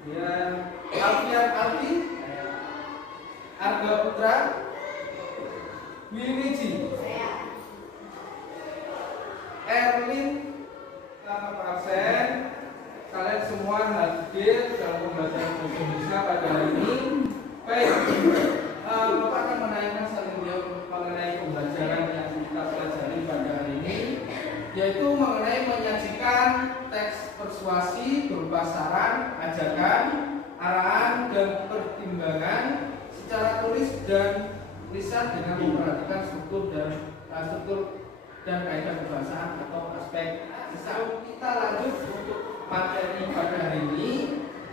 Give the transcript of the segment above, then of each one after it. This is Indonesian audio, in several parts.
Kemudian Alfian Alfi, Arga Putra, Winiji, Erlin, tanpa absen. Kalian semua hadir dalam pembelajaran bahasa Indonesia pada hari ini. Baik, Bapak akan menanyakan satu mengenai pembelajaran yang kita pelajari pada hari ini, yaitu mengenai menyajikan teks persuasi berupa saran, ajakan, arahan, dan pertimbangan secara tulis dan lisan dengan memperhatikan struktur dan kaidah kebahasaan atau aspek. Sebelum kita lanjut untuk materi pada hari ini,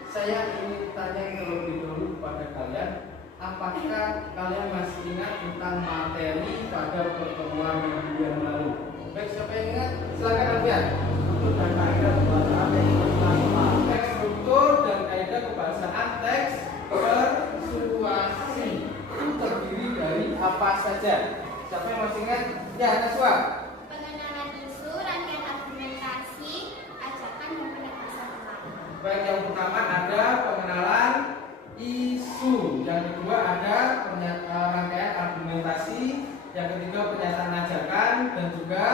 saya ingin tanya terlebih dahulu kepada kalian, apakah kalian masih ingat tentang materi pada pertemuan minggu yang lalu? Baik, siapa yang ingat? Silakan Alfian. Struktur dan kaidah kebahasaan teks struktur dan kaidah kebahasaan teks persuasi itu terdiri dari apa saja? Siapa yang masih ingat? Ya, Naswa. Pengenalan isu, rangkaian argumentasi, ajakan, dan penegasan ulang. Baik, yang pertama ada pengenalan isu, yang kedua ada rangkaian argumentasi, yang ketiga pernyataan ajakan, dan juga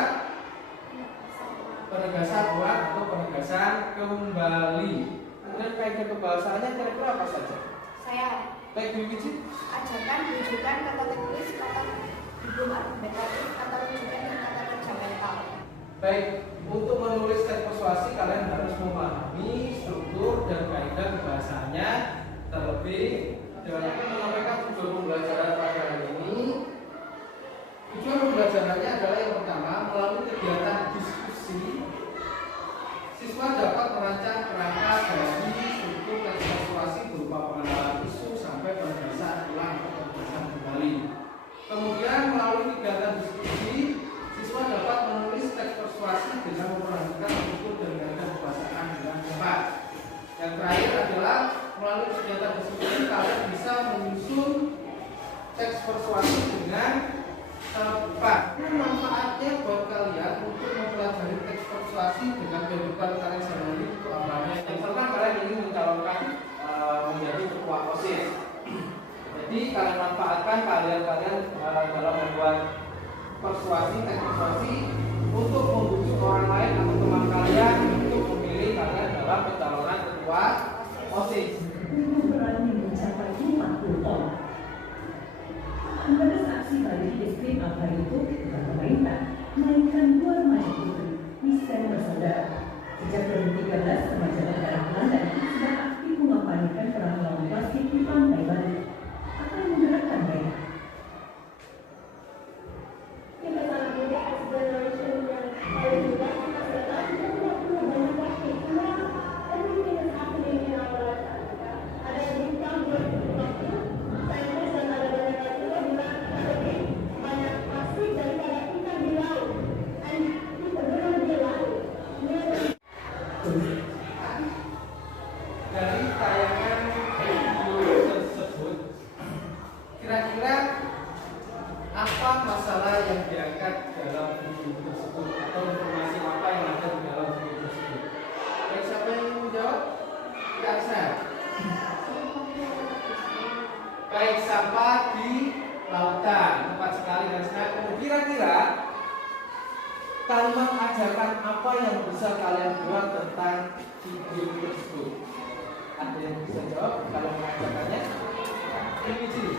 penegasan ulang atau penegasan kembali. Kemudian kaidah kebahasaannya kira-kira apa saja? Saya Baik, Bu Wiji. ajakan, rujukan, kata tertulis, kata hubung argumentatif, kata rujukan, dan kata kerja mental. Baik, untuk menulis teks persuasi kalian harus memahami struktur dan kaidah kebahasaannya. Terlebih dalam menyampaikan tujuan pembelajaran pada hari ini. Tujuan pembelajarannya adalah yang pertama, melalui kegiatan diskusi, siswa dapat merancang kerangka dari struktur teks persuasi berupa pengenalan isu sampai penegasan ulang atau penegasan kembali. Kemudian melalui kegiatan diskusi, siswa dapat menulis teks persuasi dengan memperhatikan struktur dan kaidah kebahasaan dengan tepat. Yang terakhir adalah melalui kegiatan diskusi kalian bisa menyusun teks persuasi dengan tepat. Manfaatnya buat kalian untuk mempelajari teks persuasi dengan kehidupan kalian sehari-hari itu apanya? Yang pertama, kalian ingin mencalonkan menjadi ketua OSIS. Jadi kalian manfaatkan kalian dalam membuat persuasi, teks persuasi untuk membujuk orang lain atau teman kalian untuk memilih kalian dalam pencalonan ketua OSIS. Berani mencapai 50 ton. Pada saksi tadi di skrim apa itu bukan pemerintah, melainkan dua remaja putri, Missen bersaudara. Sejak 2013, remaja negara Belanda sudah aktif mengampanyekan perang lawan plastik di pantai Bali. Apa yang menggerakkan mereka? Kita sangat mudah generation yang paling mudah kita sudah tahu kita tidak perlu banyak plastik. Cuma everything is happening in our lifetime. Ada yang bilang 2050, saintis dan ada banyak lagi bilang kita lebih banyak plastik daripada ikan di laut. And kita benar di laut. Dari tayangan video tersebut, kira-kira apa masalah yang diangkat dalam video tersebut atau informasi apa yang ada di dalam video tersebut? Baik, siapa yang ingin menjawab? Ya, saya. Baik, sampah di lautan. Tepat sekali, dan saya. Kira-kira kalimat ajakan apa yang bisa kalian buat tentang video tersebut? Ada yang bisa jawab kalau mengajakannya? Ini sih.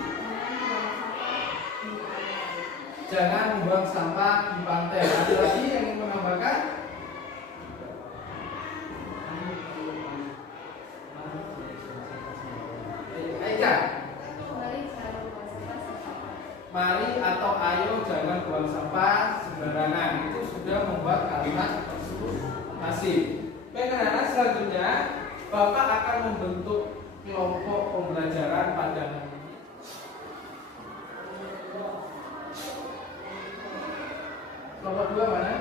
Jangan membuang sampah di pantai. Ada lagi yang ingin menambahkan? Aika. Mari atau ayo jangan buang sampah sembarangan. Itu sudah membuat kalimat tersebut masif. Baik, anak-anak, selanjutnya Bapak akan membentuk kelompok pembelajaran pada hari ini. Kelompok 2 mana?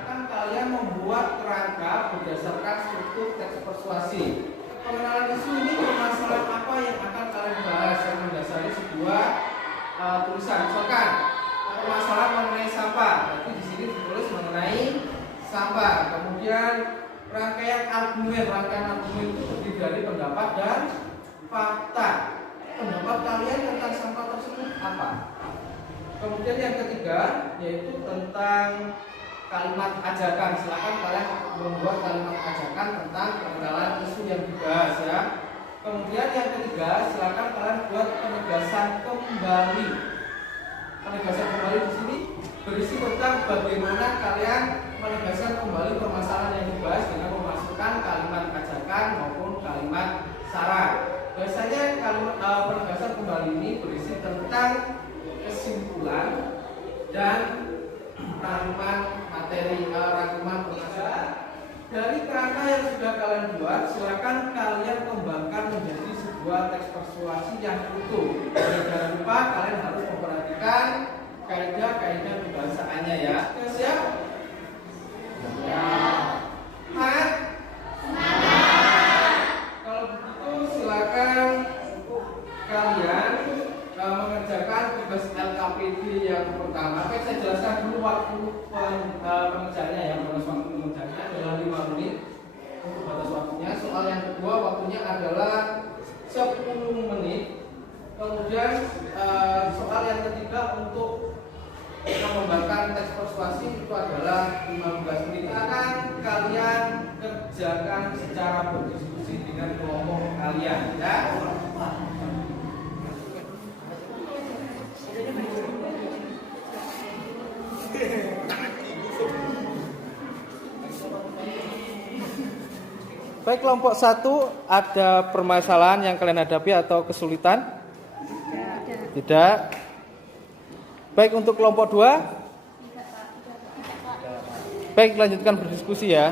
Akan kalian membuat kerangka berdasarkan struktur teks persuasi. Pengenalan isu ini permasalahan apa yang akan kalian bahas yang mendasari sebuah tulisan. Misalkan permasalahan mengenai sampah, berarti di sini ditulis mengenai sampar. Kemudian rangkaian argumen itu terdiri dari pendapat dan fakta. Pendapat kalian tentang sampah tersebut apa? Kemudian yang ketiga yaitu tentang kalimat ajakan. Silakan kalian membuat kalimat ajakan tentang pengenalan isu yang dibahas ya. Kemudian yang ketiga silakan kalian buat penegasan kembali. Penegasan kembali di sini berisi tentang bagaimana kalian menegaskan kembali permasalahan yang dibahas dengan memasukkan kalimat ajakan maupun kalimat saran. Biasanya kalimat penegasan kembali ini berisi tentang kesimpulan dan rangkuman materi rangkuman permasalahan. Dari kerangka yang sudah kalian buat, silakan kalian kembangkan menjadi sebuah teks persuasi yang utuh. Dan jangan lupa kalian harus memperhatikan kaidah-kaidah kebahasaannya ya. Oke, siap? Ya. Semangat? Kalau begitu silakan kalian mengerjakan tugas LKPD yang pertama. Oke, saya jelaskan dulu waktu pengerjaannya ya. Batas waktu pengerjaannya adalah 5 menit untuk batas waktunya. Soal yang kedua waktunya adalah 10 menit. Kemudian soal yang ketiga untuk mengembangkan teks persuasi itu adalah 15 menit. Akan kalian kerjakan secara berdiskusi dengan kelompok kalian ya. Baik, kelompok 1 ada permasalahan yang kalian hadapi atau kesulitan? Tidak. Baik, untuk kelompok 2? Baik, lanjutkan berdiskusi ya.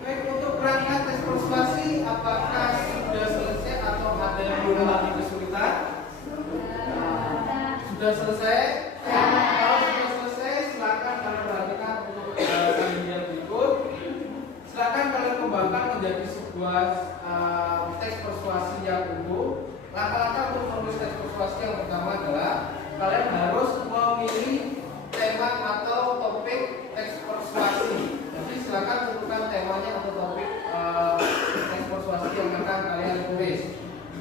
Baik, untuk kerangka tes persuasi apakah sudah selesai atau ada yang mengalami kesulitan? Sudah selesai? Kalau sudah selesai, silakan kalian perhatikan untuk bagian berikut. Silakan kalian kembangkan menjadi sebuah teks persuasi yang utuh. Langkah-langkah untuk menulis teks persuasi yang pertama adalah kalian harus memilih tema atau topik teks persuasi. Jadi silakan tentukan temanya atau topik teks persuasi yang akan kalian tulis.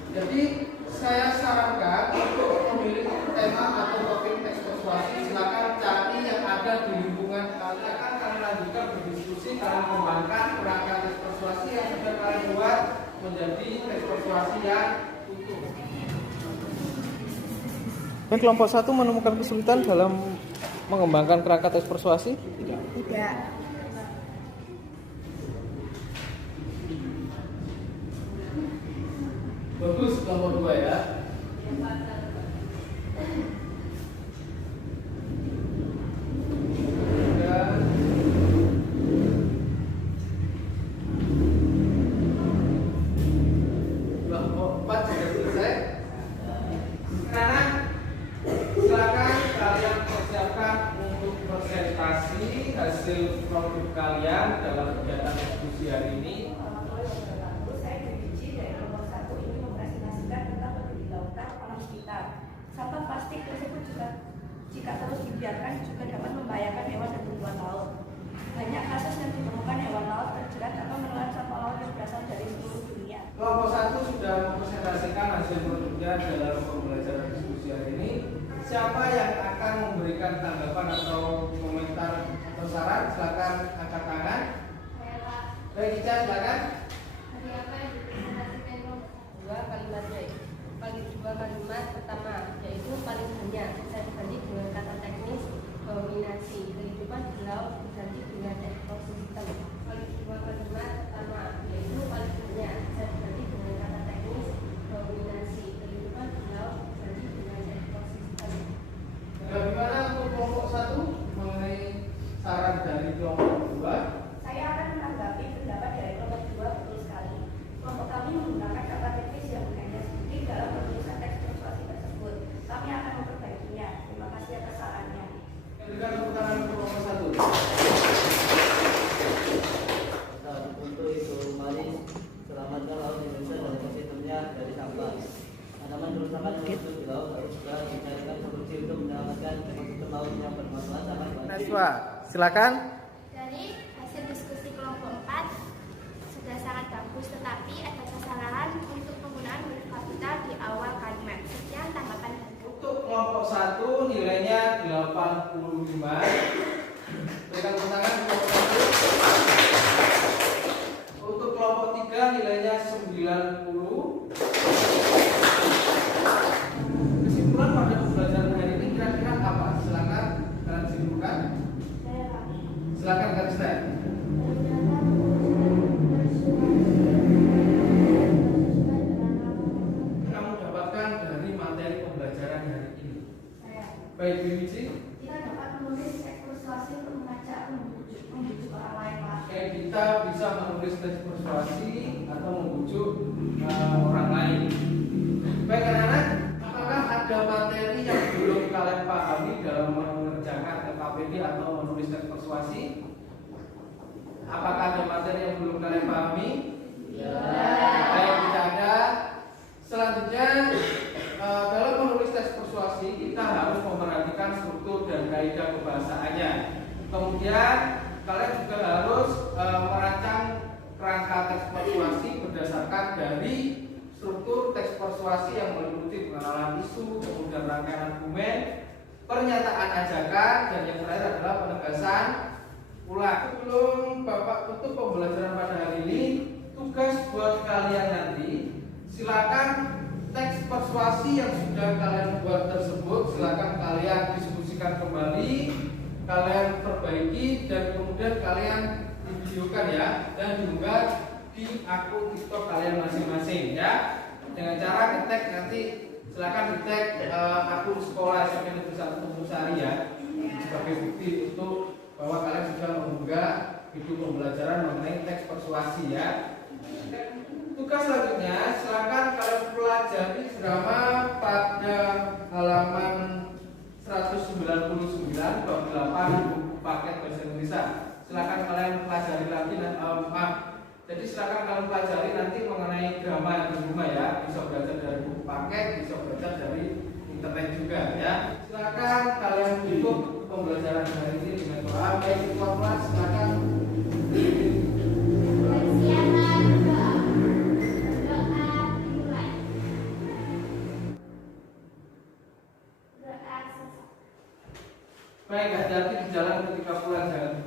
Jadi saya sarankan untuk memilih tema atau topik teks persuasi, silakan cari yang ada di lingkungan kalian. Akan kalian lanjutkan berdiskusi, kalian kembangkan kerangka teks persuasi yang sudah kalian buat menjadi teks persuasi yang utuh. Baik, kelompok 1 menemukan kesulitan dalam mengembangkan kerangka teks persuasi? Tidak. Bagus, kelompok 2 ya. Kelompok 4 sudah selesai. Sekarang silakan kalian persiapkan untuk presentasi hasil produk kalian dalam kegiatan diskusi hari ini. Saya diuji dari kelompok 1 ini mempresentasikan tentang peduli lautan alam sekitar. Sampah plastik tersebut juga jika terus dibiarkan juga dapat membahayakan hewan dan tumbuhan laut. Banyak kasus yang ditemukan hewan laut terjerat atau menelan sampah laut yang berasal dari seluruh dunia. Kelompok 1 sudah mempresentasikan hasil produknya dalam pembelajaran diskusi hari ini. Siapa yang akan memberikan tanggapan atau komentar atau saran? Silakan angkat tangan. Baik, Ica, silakan. Dua kalimat pertama yaitu paling banyak bisa diganti dengan kata teknis dominasi, kehidupan di laut diganti dengan ekosistem. Dua kalimat pertama yaitu paling banyak bisa diganti dengan kata teknis dominasi, kehidupan di laut diganti dengan ekosistem. Bagaimana untuk kelompok 1 mengenai saran dari kelompok 2? Saya akan menanggapi pendapat dari kelompok 2 yang bermanfaat sangat banyak. Najwa, silakan. Dari hasil diskusi kelompok 4 sudah sangat bagus, tetapi ada kesalahan untuk penggunaan huruf kapital di awal kalimat. Sekian tanggapan Anda. Untuk kelompok 1 nilainya 85. Berikan tepuk tangan untuk kelompok 1. Untuk kelompok 3 nilainya 90. Kesimpulan pada pembelajaran hari ini kira-kira apa? Silakan kalian simpulkan. Silakan Kak Kristen. Kamu dapatkan dari materi pembelajaran hari ini. Baik, Bu Wiji. Kita dapat menulis teks persuasi untuk mengajak membujuk orang lain, Pak. Oke, kita bisa menulis teks persuasi atau membujuk orang lain. Baik anak-anak, apakah ada materi yang belum kalian pahami dalam mengerjakan LKPD atau menulis teks persuasi? Apakah ada materi yang belum kalian pahami? Ya. Baik, tidak ada. Selanjutnya, dalam menulis teks persuasi kita harus memperhatikan struktur dan kaidah kebahasaannya. Kemudian kalian juga harus merancang kerangka teks persuasi berdasarkan dari struktur teks persuasi yang meliputi pengenalan isu, kemudian rangkaian argumen, pernyataan ajakan, dan yang terakhir adalah penegasan ulang. Sebelum Bapak tutup pembelajaran pada hari ini, tugas buat kalian nanti, silakan teks persuasi yang sudah kalian buat tersebut silakan kalian diskusikan kembali, kalian perbaiki, dan kemudian kalian videokan ya, dan diunggah di akun TikTok kalian masing-masing ya. Dengan cara di-tag nanti silakan di-tag akun sekolah SMP Negeri 1 Tumbusari ya, sebagai bukti untuk bahwa kalian sudah mengunggah video pembelajaran mengenai teks persuasi ya. Tugas selanjutnya, silakan kalian pelajari drama pada halaman 199 bab 8 buku paket bahasa Indonesia. Silakan kalian pelajari lagi jadi silakan kalian pelajari nanti mengenai drama di rumah ya. Bisa belajar dari buku paket, bisa belajar dari internet juga ya. Silakan kalian tutup pembelajaran hari ini dengan doa. Baik, ketua kelas silakan. Persiapan doa. Doa dimulai. Doa selesai. Baik, hati-hati di jalan ketika pulang, jangan